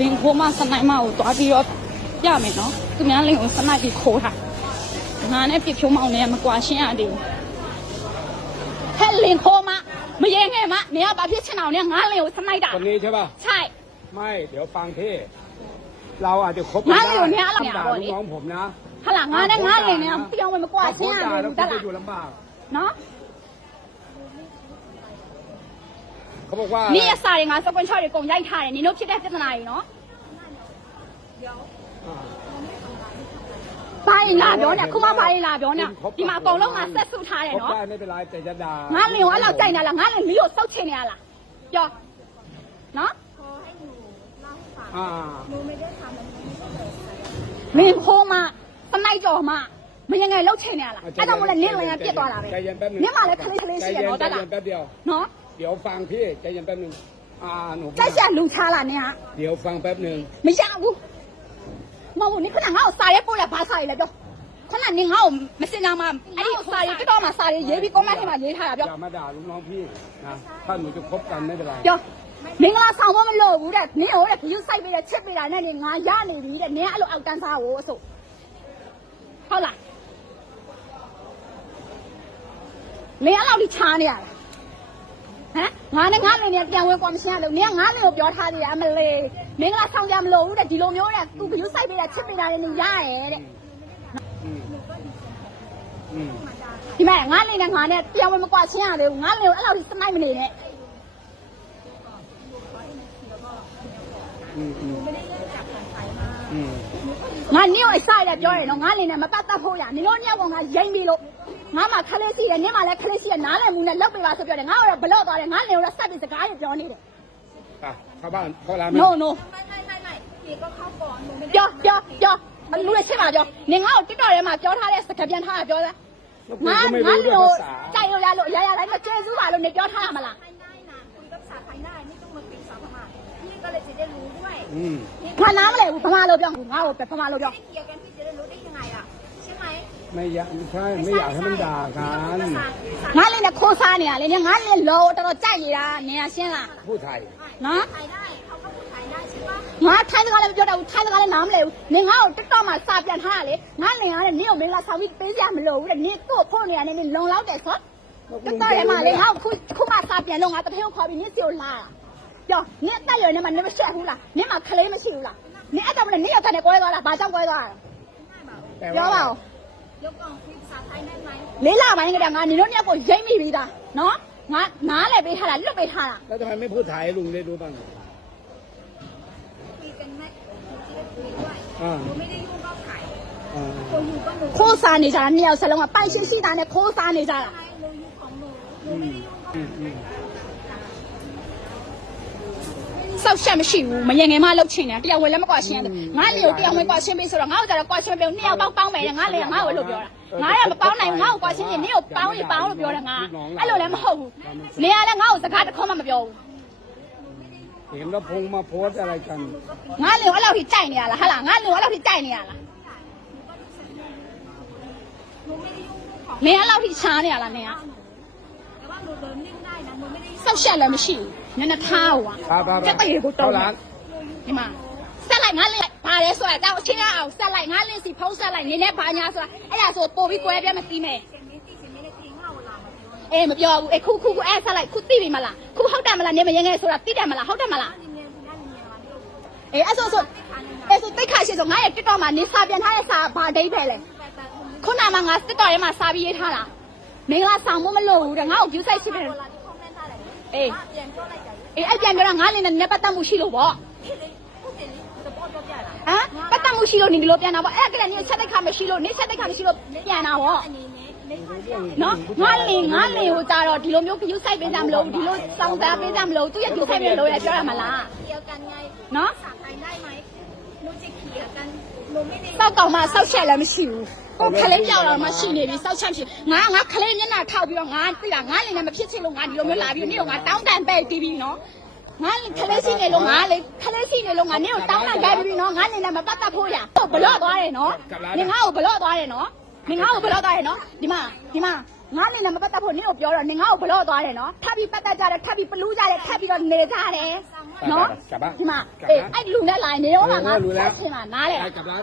လင်ခိုးမစနိုက်မကိုတွားပြီးတော့ပြမယ်နော်သူများလင်ကိုစနိုက်ပြီးခိုးတာငါနဲ့ပြစ်ဖြိုးမောင်နဲ့မကွာရှင်းရသေးဘူးဟဲ့လင်ခိုးမမရေငယ်မနေရဘာဖြစ်ချင်အောင်လဲငါလင်ကိုစနိုက်တာ คนนี้ใช่ป่ะ ใช่ ไม่ เดี๋ยวฟังพี่เราอาจจะคบกั งั้ น น ได้ อยู่เนี่ยเรา ด่า ด่า ลูกน้องผมนะ ဟလာငါနဲ့ငါလင်နဲ့ပြောင်းဝင်မကွာရှ ถ้า င်းရ โพสต์ သေး ด่าแล้ว ဘူးတလားคุณจะอยู่ลำบาก နော် เขาบอกว่า နေ့ရက်စာတွေငါစကွန်ချောက်တွေကုန်ရိုက်ထားတယ်နင်တို့ဖြစ်တဲ့ပြဿนาတွေနော် อ่า ဘာရင်လာပြောနေခုမှဘာရင်လာပြောနေဒီမှာအကုန်လုံးငါဆက်စုထားတယ် คบ နော် ได้ไม่เป็นไรแต่จะด่า ငါလင်ကိုအဲ့လောက်ကြိုက်နေလားငါလင်မီးကိုစောက်ချင်နေရလားပြောနော် อ่า မင်းခိုးမစနိုက်ကြော်မမရင်ငယ်လောက်ချင်နေရလားအဲ့တော့မလည်းနင်းလင်ကပြစ်သွားတာပဲ ใจเย็นแป๊บนึง နင်းမလည်းခလေးခလေးရှိရနော်တ ใจ တ်လား เย็นแป๊บเดียว နော် เดี๋ยวฟังพี่ใจเย็นแป๊บนึงอ่าหนู ကြိုက်ချက်လူချလာနေဟာ เดี๋ยวฟังแป๊บนึง မရဘူးမဟုတ်ဘူးနင်ခဏငါ့ကိုစာရဲပို့ရဘာစာရဲလဲပြောခဏနင်ငါ့ကိုမစင်ကြမှာအဲ့ဒီစာရဲတော်မှာစာရဲရေးပြီး comment ထဲမှာရေးထားတာ อ ပြော ย่ามาด่าลูกน้องพี่นะถ้าหนูจะคบกันไม่เป็นไร ပြောမင်္ဂလာဆောင်ဖို့မလိုဘူးတဲ့နင်ဟိုတဲ့ဂယူဆိုင်ပေးတဲ့ချစ်ပေးတာနဲ့နေငါရနေပြီတဲ့နင်အဲ့လိုအောက်တန်းစားကိုအစို့ဟုတ်လားနင်အဲ့လောက်ကြီးချားနေရလား ဟမ်ငါနဲ့ငါလင်နဲ့ပြန်ဝင်ကွာမရှင်းလို့နင်ကငါလင်ကိုပြောထားသေးတယ်အမလေးမင်္ဂလာဆောင်ကြမလို့ဘူးတဲ့ဒီလိုမျိုးတဲ့သူကယူဆိုင်ပေးတာချစ်ပေးတာလည်းနေရရဲ့တဲ့ဒီမဲ့ငါလင်နဲ့ငါနဲ့ပြန်ဝင်မကွာရှင်းရသေးဘူးငါလင်ကိုအဲ့လောက်ထိစနိုက်မနေနဲ့ငါနင့်ကိုအဆိုင်လည်းပြောတယ်နော်ငါလင်နဲ့မပတ်သက်ဖို့ရနင်တို့ညောင်ကငါရိမ့်ပြီလို့ ငါမှခလေးစီတယ်နင်မှလည်းခလေးစီရနားလည်မှုနဲ့လောက်ပေးပါဆိုပြောတယ်ငါကတော့ဘလော့သွားတယ်ငါလင်ကိုတော့ဆက်ပြီးစကားတွေပြောနေတယ် อ่ะเข้าบ้านเข้าร้านไหม no no ไม่ไม่ไม่ไม่พี่ก็เข้าก่อนหนูไม่ได้ ပြောပြောပြောလူတွေချက်ပါပြောနင်ငါ့ကိုတစ်တော်ထဲမှာပြောထားတဲ့စကားပြန်ထားတာပြောစမ်း แล้วกู ငါ ก็ไม่ ငါ รู้ လင် ด้วย ကို ภาษา ကြိုက်လို့ရလို့အရာရာတိုင်းမကျေစုပါလို့နေပြောထားရမလား ภายได้นะคุยภาษาภายได้ไม่ต้องมาปรึกษาพม่าพี่ก็เลยจะได้รู้ด้วย อืม พี่ ငါနားမလဲဘူးဗမာလို့ပြောငါ့ကိုဗမာလို့ပြော ไม่เคลียร์กันพี่ ่ ไหม ไม่อยากไม่ใช่ไม่อยากให้มันด่ากัน ภาษา ငါလင်နဲ့ခိုးစားနေရလေနင်ငါလင်လောတော်တော်ကြိုက်နေတာနင်ကရှင်းလား พูดไทย နော် ไทยได้เขาก็พูดไทยได้ใช่ปะ ငါထိုင်းစကားလည်းမပြောတော့ဘူးထိုင်းစကားလည်းနားမလဲဘူးနင်ငါ့ကိုတက်တော့မှစာပြန်ထားရလေငါလင်ကလည်းနင့်ကိုမင်္ဂလာဆောင်ပြီးပေးစရာမလိုဘူးတဲ့နင်ကို့ဖို့နေရတယ်နင်လုံလောက်တယ်ဆိုတက်တော့ရမှာလေငါ့ကိုခုခုမှစာပြန်လို့ငါတထည့်ကိုခေါ်ပြီးနင်စီကိုလာတာပြောနင်အတက်ရွယ်နဲ့မှနင်မရှက်ဘူးလားနင်မှခလေးမရှိဘူးလားနင်အဲ့တော့မလဲနင်ရောက်တဲ့ကွဲသွားတာဘာကြောင့်ကွဲသွားတာ แต่ ပြော ว่า ပါဦး လေးလာပိုင်းကတည်းကငါနင်တို့ညက်ကိုရိမ့်မိပြီးသားနော်ငါနားလည်းပေးထားတာလွတ်ပေးထားတာ แล้วทำไมไม่พูดไทยให้ลุงได้รู้บ้าง คุยกันไหมหนูจะได้คุยด้วย อ่า หนูไม่ได้ยุ่งก็ขาย อ่า คนอยู่ก็หนู ခိုးစားနေကြတာနှစ်ယောက်စလုံးကပိုင်ရှိရှိတာနဲ့ခိုးစားနေကြတာ ใช่หนูอยู่ของหนูหนูไม่ได้ยุ่งก็ อืมอืม စောက်ရှက်မရှိဘူးမရင်ငယ်မလှုပ်ချင်တယ်တရားဝင်လည်းမကွာရှင်းတယ်ငါလေကိုတရားဝင်ကွာရှင်းပေးဆိုတော့ငါ့ကိုကြတော့ကွာရှင်းပေးနှစ်ယောက်ပေါင်းပေါင်းမယ်ငါလေငါ့ကိုလို့ပြောတာငါရမပေါင်းနိုင်ငါ့ကိုကွာရှင်းရင်နေ့ကိုပေါင်းရင်ပေါင်းလို့ပြောတယ်ငါအဲ့လိုလည်းမဟုတ်ဘူးနေရလဲငါ့ကိုစကားတစ်ခေါက်မှမပြောဘူး เห็นว่าพงมาโพสต์อะไรกัน ငါလေကိုအဲ့လောက်ထိကြိုက်နေရလားဟာလားငါလေကိုအဲ့လောက်ထိကြိုက်နေရလား หนูไม่ได้ยุ่งของ နေအဲ့လောက်ထိချားနေရလားနေက แต่ว่าหนูเดินนิ่งได้นะหนูไม่ได้ยุ่ ဆောက်ရှက်လည်းမရှိဘူးနည်းနည်းထားဟိုဟာပါပါတက်တရေကိုတောင်းလားဒီမှာဆက်လိုက်ငါလင်းလိုက်ဘာလဲဆိုတာတောင်းအချင်းရအောင်ဆက်လိုက်ငါလင်းစီဖုံးဆက်လိုက်နင်းနဲ့ဘာညာဆိုတာအဲ့ဒါဆိုပို့ပြီးကွဲပြဲမသိမဲ့အေးမပြောဘူးအခုခုခုအဲ့ဆက်လိုက်ခုသိပြီမလားခုဟုတ်တယ်မလားနေမရင်ငယ်ဆိုတာသိတယ်မလားဟုတ်တယ်မလားအေးအဲ့ဆိုဆိုအဲ့ဆိုတိတ်ခါရှိဆိုငါရဲ့ TikTok မှာနေစာပြန်ထားတဲ့စာဘာအဓိပ္ပာယ်လဲခုနကငါ TikTok ထဲမှာစာပြီးရေးထားတာ မင်္ဂလာဆောင်မှုမလို့ဘူးတဲ့ငါ့ကိုယူဆိုင်ရှိတယ်အေးအေးအဲ့ပြန်ပြောတော့ငါလည်းနည်းနည်းပတ်သက်မှုရှိလို့ပေါ့ဟမ်ပတ်သက်မှုရှိလို့နေဒီလိုပြန်တာပေါ့အဲ့ကလည်းနေချက်တိုက်ခါမရှိလို့နေချက်တိုက်ခါမရှိလို့ပြန်တာပေါ့နော်ငါလင်ငါလင်ကိုကြတော့ဒီလိုမျိုးယူဆိုင်ပေးစမ်းမလို့ဒီလိုစောင်းစားပေးစမ်းမလို့သူရဲ့ယူဆိုင်ပေးလို့လည်းပြောရမလားနော် စောက်ကောင်မှစောက်ချက်လည်းမရှိဘူးဟိုခလေးပြောက်လာမှရှိနေပြီစောက်ချက်ရှိငါငါခလေးမျက်နှာထောက်ပြီးတော့ငါသိလားငါလည်းလည်းမဖြစ်ချင်လို့ငါဒီလိုမျိုးလာပြီးနေ့ကငါတောင်းတန်ပဲတီးပြီးနော်ငါခလေးရှိနေလို့ငါလေခလေးရှိနေလို့ငါနေ့ကိုတောင်းတန်ပဲပြီးနော်ငါလည်းလည်းမပတ်သက်ဖို့ရဟိုဘလော့သွားတယ်နော်ငါ့ကိုဘလော့သွားတယ်နော်ငါ့ကိုဘလော့သွားတယ်နော်ဒီမှာဒီမှာ ငါနေနဲ့မပတ်သက်ဖို့နင်းကိုပြောတော့နင်ငါ့ကိုဘလော့သွားတယ်နော်ထပ်ပြီးပတ်သက်ကြတယ်ထပ်ပြီးပလူးကြတယ်ထပ်ပြီးတော့နေကြတယ်နော်ကဘာဒီမှာအေးအဲ့လူနဲ့လာနေရောမှာငါဆက်ချင်မှာနားလေကဘာ